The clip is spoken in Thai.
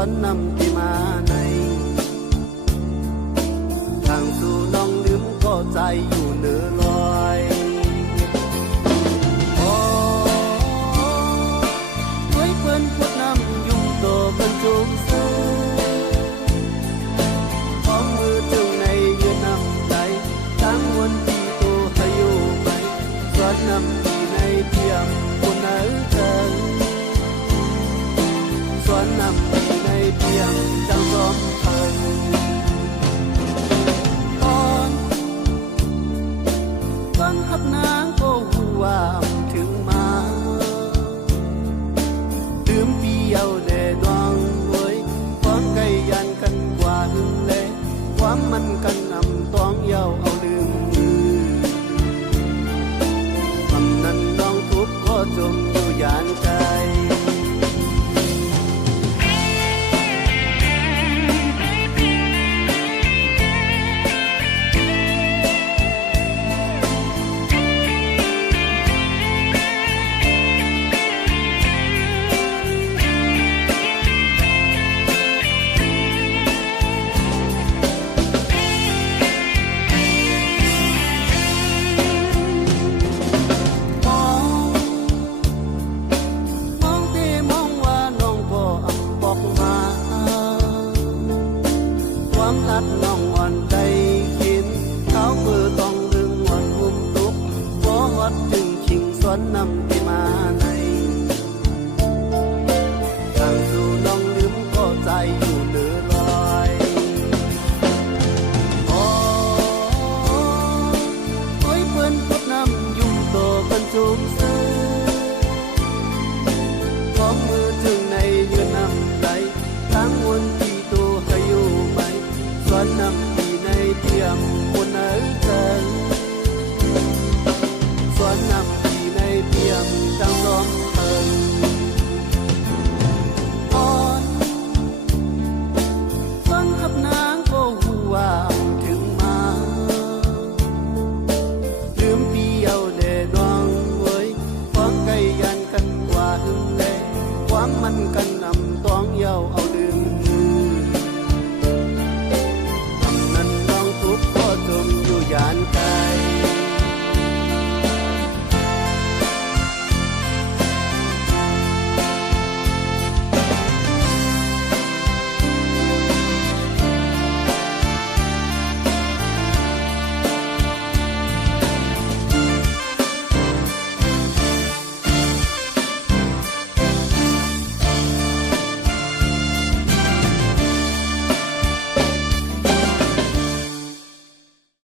อนนำที่มาในทางสู่น้องลืมก็ใจอยู่เหนือลอยโอ้ไว้เพิ่นพุดน้ำยุ่งโตเพิ่นจุกซื้อของมือถึงในยืนน้ำไหลทั้งวันที่ตัวให้อยู่ไปสวนน้ำที่ในเพียงคนไหนเถิงสวนน้ำที่ในเพียงจังสมเถิงตอนหับนางก็หูว่าถึงมาลืมเปียวแดดวงโวยความไกลยันกันกว่าหึงเลยความมันกันนำต้องเย้าเอาลืมมือคำนั้นน้องทุกข์ก็จมอยู่ยานใจความรักน้องอ่อนใจคิดเขามือต้องดึงอ่อนหุ้มทุกข์บ่ฮอดถึงชิงสวนนำ